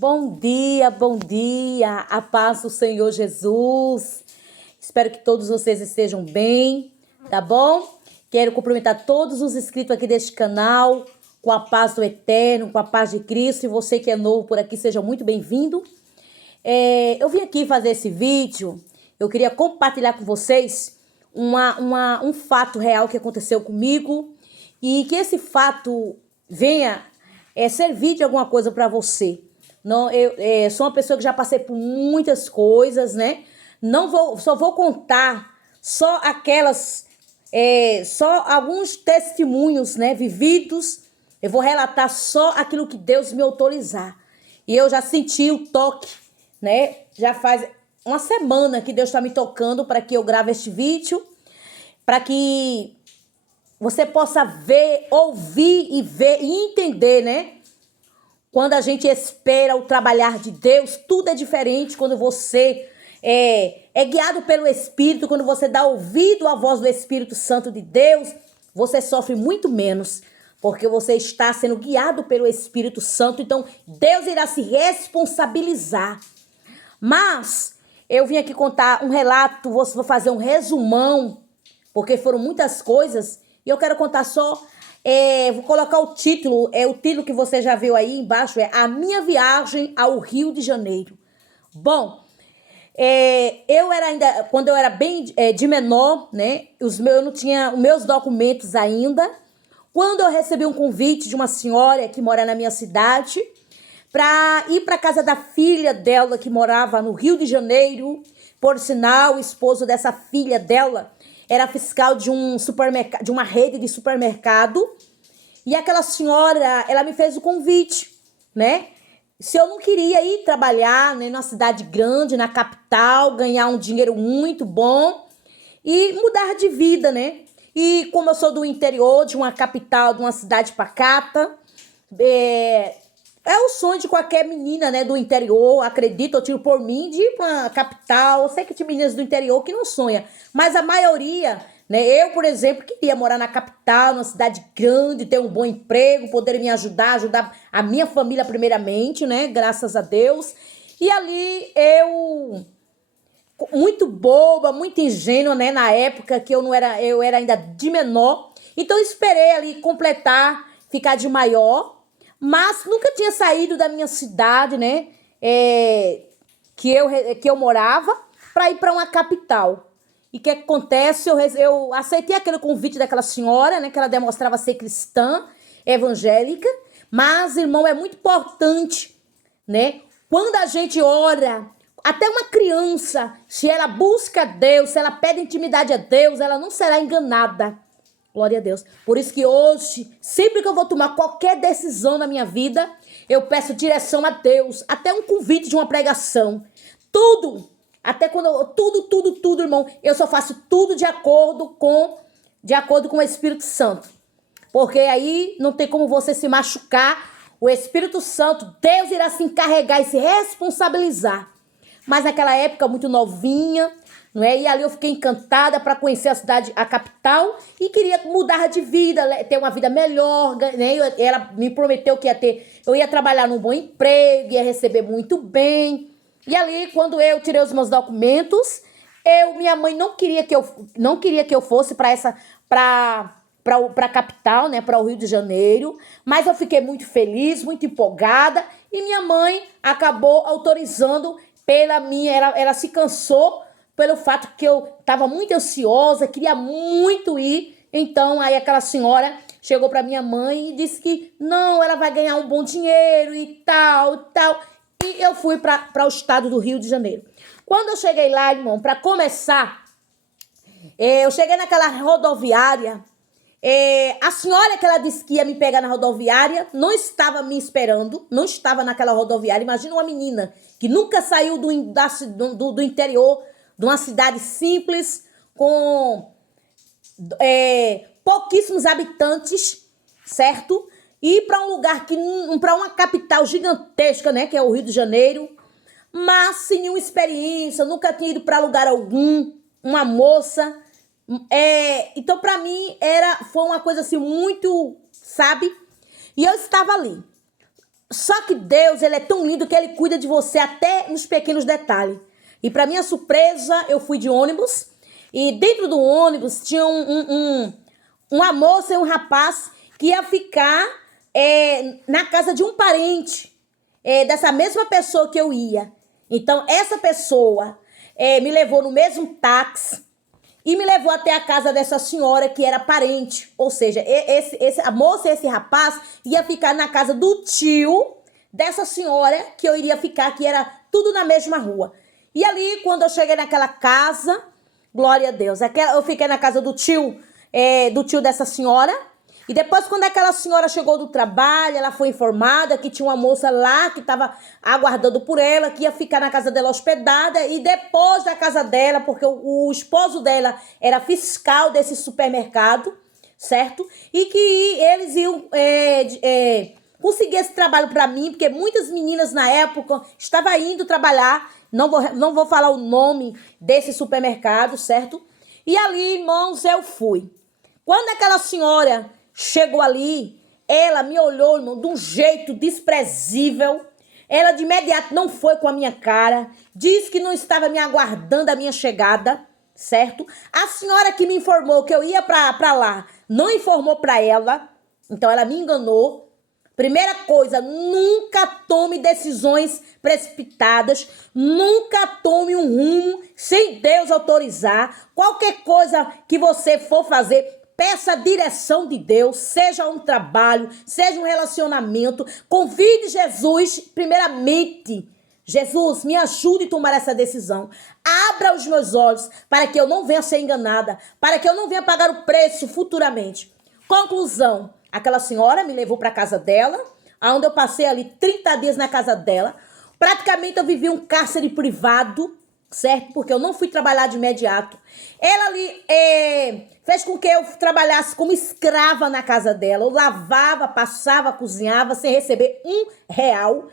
Bom dia, a paz do Senhor Jesus. Espero que todos vocês estejam bem, tá bom? Quero cumprimentar todos os inscritos aqui deste canal, com a paz do Eterno, com a paz de Cristo. E você que é novo por aqui, seja muito bem-vindo. Eu vim aqui fazer esse vídeo, eu queria compartilhar com vocês um fato real que aconteceu comigo e que esse fato venha servir de alguma coisa para você. Não, eu sou uma pessoa que já passei por muitas coisas, né? Só vou contar só aquelas, só alguns testemunhos, né, vividos. Eu vou relatar só aquilo que Deus me autorizar. E eu já senti o toque, né? Já faz uma semana que Deus está me tocando para que eu grave este vídeo, para que você possa ver, ouvir e ver e entender, né? Quando a gente espera o trabalhar de Deus, tudo é diferente quando você é guiado pelo Espírito, quando você dá ouvido à voz do Espírito Santo de Deus, você sofre muito menos, porque você está sendo guiado pelo Espírito Santo, então Deus irá se responsabilizar. Mas eu vim aqui contar um relato, vou fazer um resumão, porque foram muitas coisas, e eu quero contar só. Vou colocar o título, o título que você já viu aí embaixo, A Minha Viagem ao Rio de Janeiro. Bom, eu era ainda, quando eu era bem de menor, né, eu não tinha os meus documentos ainda, quando eu recebi um convite de uma senhora que mora na minha cidade, para ir para casa da filha dela, que morava no Rio de Janeiro. Por sinal, o esposo dessa filha dela era fiscal de um supermercado, de uma rede de supermercado. E aquela senhora, ela me fez o convite, né? Se eu não queria ir trabalhar, né, numa cidade grande, na capital, ganhar um dinheiro muito bom e mudar de vida, né? E como eu sou do interior, de uma capital, de uma cidade pacata, é o sonho de qualquer menina, né, do interior, acredito, eu tiro por mim, de ir para uma capital. Eu sei que tem meninas do interior que não sonham, mas a maioria, né, eu, por exemplo, queria morar na capital, numa cidade grande, ter um bom emprego, poder me ajudar a minha família primeiramente, né, graças a Deus. E ali eu, muito boba, muito ingênua, né, na época que eu era ainda de menor, então eu esperei ali completar, ficar de maior, mas nunca tinha saído da minha cidade, né, que eu morava, para ir para uma capital. E o que acontece? Eu aceitei aquele convite daquela senhora, né, que ela demonstrava ser cristã, evangélica, mas, irmão, é muito importante, né, quando a gente ora, até uma criança, se ela busca Deus, se ela pede intimidade a Deus, ela não será enganada. Glória a Deus. Por isso que hoje, sempre que eu vou tomar qualquer decisão na minha vida, eu peço direção a Deus. Até um convite de uma pregação. Tudo. Até quando tudo, irmão. Eu só faço tudo de acordo com o Espírito Santo. Porque aí não tem como você se machucar. O Espírito Santo, Deus irá se encarregar e se responsabilizar. Mas naquela época, muito novinha, não é? E ali eu fiquei encantada para conhecer a cidade, a capital, e queria mudar de vida, ter uma vida melhor, né? Ela me prometeu que eu ia trabalhar num bom emprego, ia receber muito bem. E ali, quando eu tirei os meus documentos, minha mãe não queria que eu fosse para a capital, né, para o Rio de Janeiro, mas eu fiquei muito feliz, muito empolgada, e minha mãe acabou autorizando ela se cansou pelo fato que eu estava muito ansiosa, queria muito ir. Então, aí aquela senhora chegou para minha mãe e disse que não, ela vai ganhar um bom dinheiro e tal. E eu fui para o estado do Rio de Janeiro. Quando eu cheguei lá, irmão, para começar, eu cheguei naquela rodoviária. A senhora que ela disse que ia me pegar na rodoviária não estava me esperando, não estava naquela rodoviária. Imagina uma menina que nunca saiu do interior, de uma cidade simples, com pouquíssimos habitantes, certo? E para um lugar para uma capital gigantesca, né, que é o Rio de Janeiro, mas sem nenhuma experiência, nunca tinha ido para lugar algum, uma moça. Então, para mim, foi uma coisa assim muito, sabe? E eu estava ali. Só que Deus, ele é tão lindo que ele cuida de você até nos pequenos detalhes. E para minha surpresa, eu fui de ônibus. E dentro do ônibus tinha uma moça e um rapaz que ia ficar na casa de um parente dessa mesma pessoa que eu ia. Então, essa pessoa me levou no mesmo táxi e me levou até a casa dessa senhora que era parente. Ou seja, a moça e esse rapaz ia ficar na casa do tio dessa senhora que eu iria ficar, que era tudo na mesma rua. E ali, quando eu cheguei naquela casa, glória a Deus, eu fiquei na casa do tio dessa senhora. E depois, quando aquela senhora chegou do trabalho, ela foi informada que tinha uma moça lá que estava aguardando por ela, que ia ficar na casa dela hospedada. E depois da casa dela, porque o esposo dela era fiscal desse supermercado, certo? E que eles iam conseguir esse trabalho para mim, porque muitas meninas na época estavam indo trabalhar. Não vou falar o nome desse supermercado, certo? E ali, irmãos, eu fui. Quando aquela senhora chegou ali, ela me olhou, irmão, de um jeito desprezível. Ela de imediato não foi com a minha cara. Disse que não estava me aguardando a minha chegada, certo? A senhora que me informou que eu ia pra lá, não informou pra ela. Então ela me enganou. Primeira coisa, nunca tome decisões precipitadas. Nunca tome um rumo sem Deus autorizar. Qualquer coisa que você for fazer, peça a direção de Deus, seja um trabalho, seja um relacionamento. Convide Jesus primeiramente. Jesus, me ajude a tomar essa decisão. Abra os meus olhos para que eu não venha ser enganada, para que eu não venha pagar o preço futuramente. Conclusão, aquela senhora me levou para a casa dela, onde eu passei ali 30 dias na casa dela. Praticamente eu vivi um cárcere privado, certo? Porque eu não fui trabalhar de imediato. Ela ali fez com que eu trabalhasse como escrava na casa dela. Eu lavava, passava, cozinhava sem receber R$1.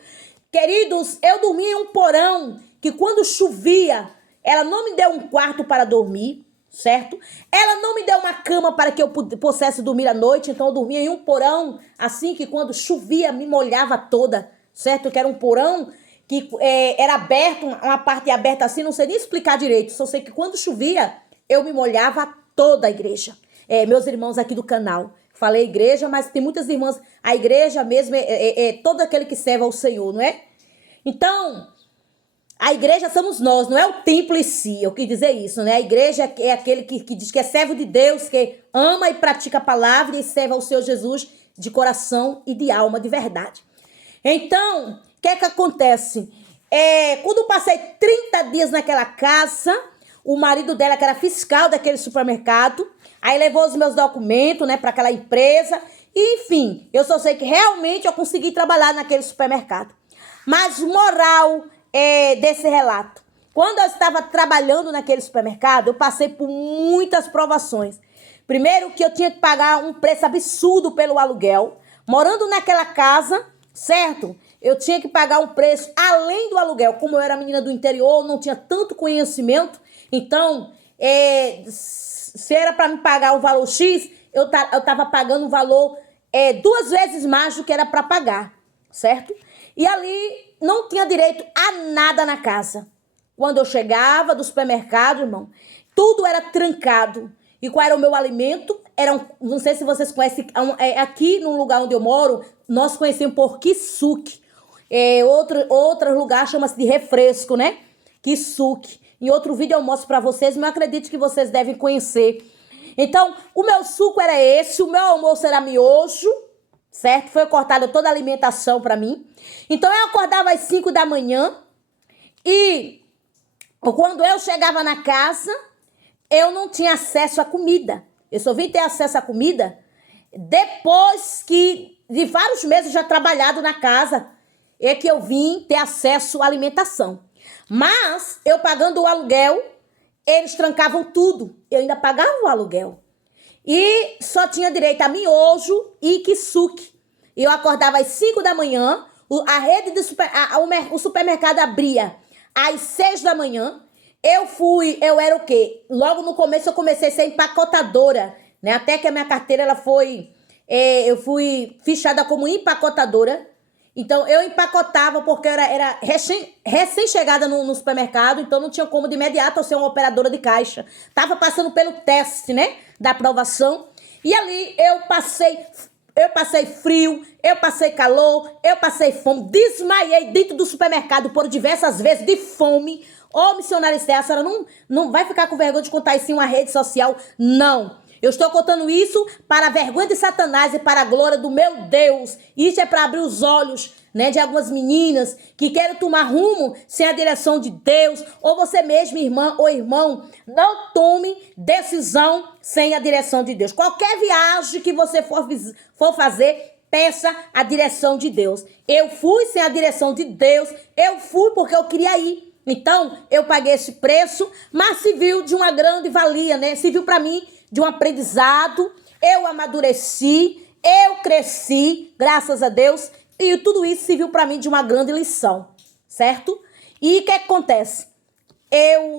Queridos, eu dormia em um porão que quando chovia, ela não me deu um quarto para dormir, certo? Ela não me deu uma cama para que eu pudesse dormir à noite, então eu dormia em um porão assim que quando chovia me molhava toda, certo? Que era um porão que era aberto, uma parte aberta assim, não sei nem explicar direito, só sei que quando chovia eu me molhava toda a igreja. Meus irmãos aqui do canal, falei igreja, mas tem muitas irmãs, a igreja mesmo é todo aquele que serve ao Senhor, não é? Então, a igreja somos nós, não é o templo em si, eu quis dizer isso, né? A igreja é aquele que diz que é servo de Deus, que ama e pratica a palavra e serve ao Senhor Jesus de coração e de alma, de verdade. Então, o que é que acontece? Quando eu passei 30 dias naquela casa, o marido dela, que era fiscal daquele supermercado, aí levou os meus documentos, né, para aquela empresa. E, enfim, eu só sei que realmente eu consegui trabalhar naquele supermercado. Mas moral desse relato. Quando eu estava trabalhando naquele supermercado, eu passei por muitas provações. Primeiro que eu tinha que pagar um preço absurdo pelo aluguel. Morando naquela casa, certo? Eu tinha que pagar um preço além do aluguel. Como eu era menina do interior, não tinha tanto conhecimento. Então, se era para me pagar um valor X, eu estava pagando um valor 2 vezes mais do que era para pagar, certo? E ali não tinha direito a nada na casa. Quando eu chegava do supermercado, irmão, tudo era trancado. E qual era o meu alimento? Não sei se vocês conhecem, aqui no lugar onde eu moro, nós conhecemos por kisuke. Outro lugar chama-se de refresco, né? Kisuke. Em outro vídeo eu mostro pra vocês, mas eu acredito que vocês devem conhecer. Então, o meu suco era esse, o meu almoço era miojo, certo? Foi cortada toda a alimentação pra mim. Então, eu acordava às 5 da manhã e quando eu chegava na casa, eu não tinha acesso à comida. Eu só vim ter acesso à comida depois que, de vários meses já trabalhado na casa, é que eu vim ter acesso à alimentação. Mas, eu pagando o aluguel, eles trancavam tudo. Eu ainda pagava o aluguel. E só tinha direito a miojo e kisuke. Eu acordava às 5 da manhã, o supermercado abria às 6 da manhã. Eu era o quê? Logo no começo eu comecei a ser empacotadora, né? Até que a minha carteira, eu fui fichada como empacotadora. Então, eu empacotava porque eu era recém-chegada no supermercado, então não tinha como de imediato eu ser uma operadora de caixa. Tava passando pelo teste, né, da aprovação. E ali eu passei frio, eu passei calor, eu passei fome, desmaiei dentro do supermercado por diversas vezes de fome. Ô, missionária Esther, a senhora não vai ficar com vergonha de contar isso em uma rede social? Não. Eu estou contando isso para a vergonha de Satanás e para a glória do meu Deus. Isso é para abrir os olhos, né, de algumas meninas que querem tomar rumo sem a direção de Deus. Ou você mesmo, irmã ou irmão, não tome decisão sem a direção de Deus. Qualquer viagem que você for fazer, peça a direção de Deus. Eu fui sem a direção de Deus. Eu fui porque eu queria ir. Então, eu paguei esse preço, mas serviu de uma grande valia, né? Serviu para mim de um aprendizado, eu amadureci, eu cresci, graças a Deus, e tudo isso serviu para mim de uma grande lição, certo? E o que acontece?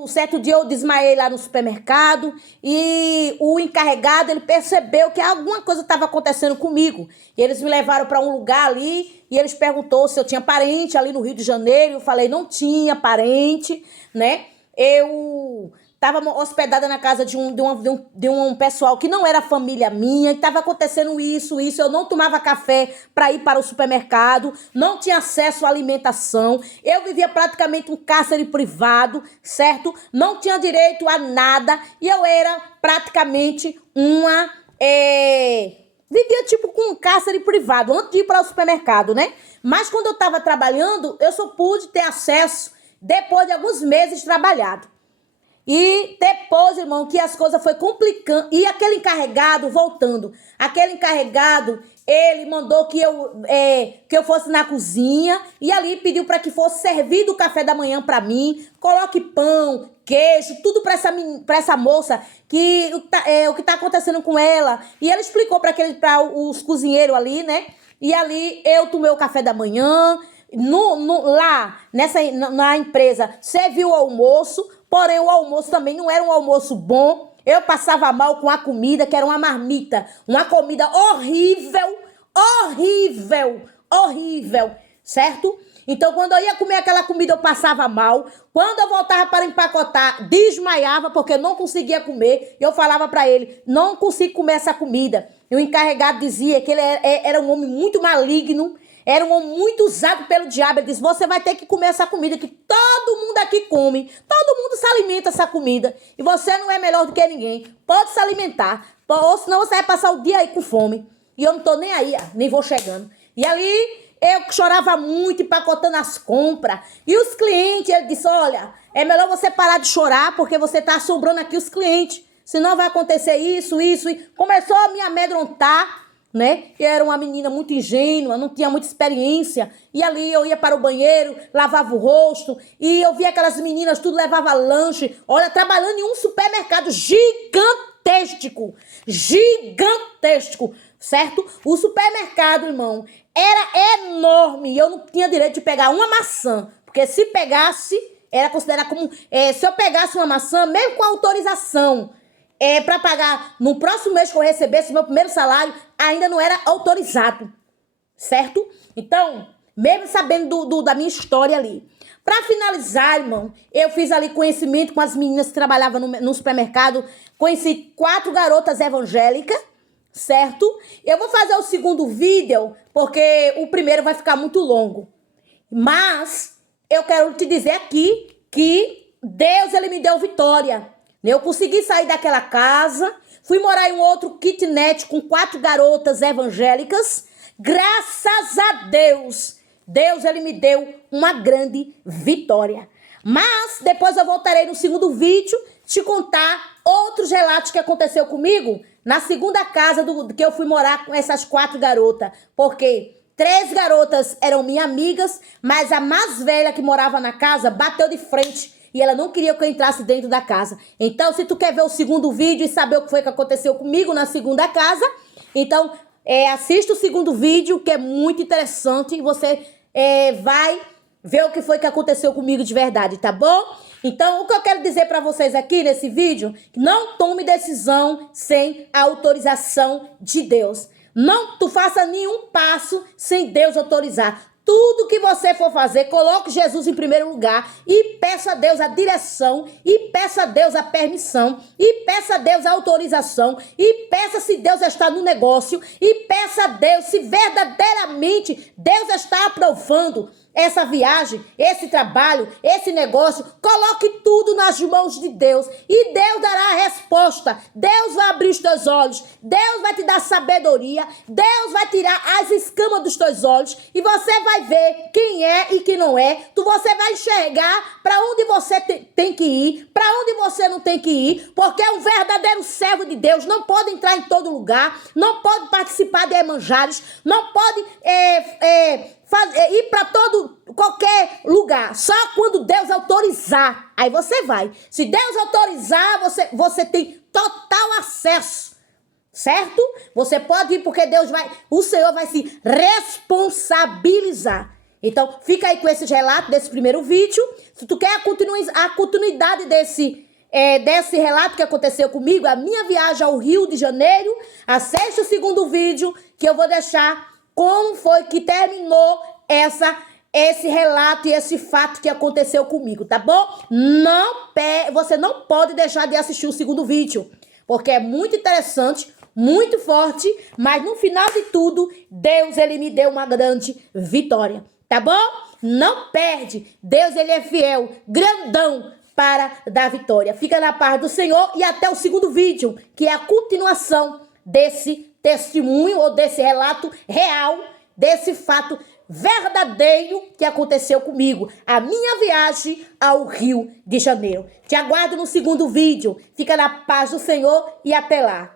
Certo dia eu desmaiei lá no supermercado e o encarregado, ele percebeu que alguma coisa estava acontecendo comigo. E eles me levaram para um lugar ali e eles perguntou se eu tinha parente ali no Rio de Janeiro. Eu falei, não tinha parente, né? Eu estava hospedada na casa de um pessoal que não era família minha, e estava acontecendo isso. Eu não tomava café para ir para o supermercado, não tinha acesso à alimentação, eu vivia praticamente um cárcere privado, certo? Não tinha direito a nada, e eu era praticamente vivia tipo com um cárcere privado, antes de ir para o supermercado, né? Mas quando eu estava trabalhando, eu só pude ter acesso depois de alguns meses trabalhado. E depois, irmão, que as coisas foi complicando. E aquele encarregado, voltando, aquele encarregado, ele mandou que eu fosse na cozinha e ali pediu para que fosse servido o café da manhã para mim. Coloque pão, queijo, tudo para essa moça, que o que tá acontecendo com ela. E ele explicou para os cozinheiros ali, né? E ali eu tomei o café da manhã. Lá na empresa serviu o almoço, porém o almoço também não era um almoço bom. Eu passava mal com a comida, que era uma marmita, uma comida horrível, certo? Então quando eu ia comer aquela comida eu passava mal. Quando eu voltava para empacotar, desmaiava porque eu não conseguia comer. Eu falava para ele, não consigo comer essa comida. E o encarregado dizia que ele era um homem muito maligno. Era um homem muito usado pelo diabo. Ele disse, você vai ter que comer essa comida que todo mundo aqui come. Todo mundo se alimenta essa comida. E você não é melhor do que ninguém. Pode se alimentar. Ou senão você vai passar o dia aí com fome. E eu não tô nem aí, nem vou chegando. E ali eu chorava muito, empacotando as compras. E os clientes, ele disse, olha, é melhor você parar de chorar porque você tá assombrando aqui os clientes. Senão vai acontecer isso. E começou a me amedrontar, né? Eu era uma menina muito ingênua, não tinha muita experiência. E ali eu ia para o banheiro, lavava o rosto. E eu via aquelas meninas, tudo levava lanche. Olha, trabalhando em um supermercado gigantesco. Certo? O supermercado, irmão, era enorme. E eu não tinha direito de pegar uma maçã. Porque se pegasse, era considerado como... se eu pegasse uma maçã, mesmo com autorização... para pagar no próximo mês que eu recebesse meu primeiro salário, ainda não era autorizado, certo? Então, mesmo sabendo da minha história ali. Para finalizar, irmão, eu fiz ali conhecimento com as meninas que trabalhavam no supermercado. Conheci 4 garotas evangélicas, certo? Eu vou fazer o segundo vídeo, porque o primeiro vai ficar muito longo. Mas eu quero te dizer aqui que Deus, ele me deu vitória. Eu consegui sair daquela casa, fui morar em um outro kitnet com 4 garotas evangélicas. Graças a Deus, Deus, ele me deu uma grande vitória. Mas depois eu voltarei no segundo vídeo te contar outros relatos que aconteceu comigo na segunda casa que eu fui morar com essas 4 garotas. Porque 3 garotas eram minhas amigas, mas a mais velha que morava na casa bateu de frente e ela não queria que eu entrasse dentro da casa. Então, se tu quer ver o segundo vídeo e saber o que foi que aconteceu comigo na segunda casa, então assista o segundo vídeo, que é muito interessante, e você vai ver o que foi que aconteceu comigo de verdade, tá bom? Então, o que eu quero dizer pra vocês aqui nesse vídeo, não tome decisão sem a autorização de Deus. Não tu faça nenhum passo sem Deus autorizar. tudo que você for fazer, coloque Jesus em primeiro lugar e peça a Deus a direção, e peça a Deus a permissão, e peça a Deus a autorização, e peça se Deus está no negócio, e peça a Deus se verdadeiramente Deus está aprovando essa viagem, esse trabalho, esse negócio. Coloque tudo nas mãos de Deus e Deus dará a resposta. Deus vai abrir os teus olhos, Deus vai te dar sabedoria, Deus vai tirar as escamas dos teus olhos e você vai ver quem é e quem não é. Você vai enxergar para onde você tem que ir, para onde você não tem que ir, porque é um verdadeiro servo de Deus. Não pode entrar em todo lugar, não pode participar de emanjares, não pode ir para qualquer lugar, só quando Deus autorizar, aí você vai. Se Deus autorizar, você tem total acesso, certo? Você pode ir porque o Senhor vai se responsabilizar. Então, fica aí com esse relato desse primeiro vídeo. Se tu quer a continuidade desse relato que aconteceu comigo, a minha viagem ao Rio de Janeiro, acesse o segundo vídeo que eu vou deixar como foi que terminou esse relato e esse fato que aconteceu comigo, tá bom? Você não pode deixar de assistir o segundo vídeo, porque é muito interessante, muito forte, mas no final de tudo, Deus, ele me deu uma grande vitória, tá bom? Não perde, Deus, ele é fiel, grandão para dar vitória. Fica na paz do Senhor e até o segundo vídeo, que é a continuação desse testemunho ou desse relato real, desse fato verdadeiro que aconteceu comigo, a minha viagem ao Rio de Janeiro. Te aguardo no segundo vídeo. Fica na paz do Senhor e até lá.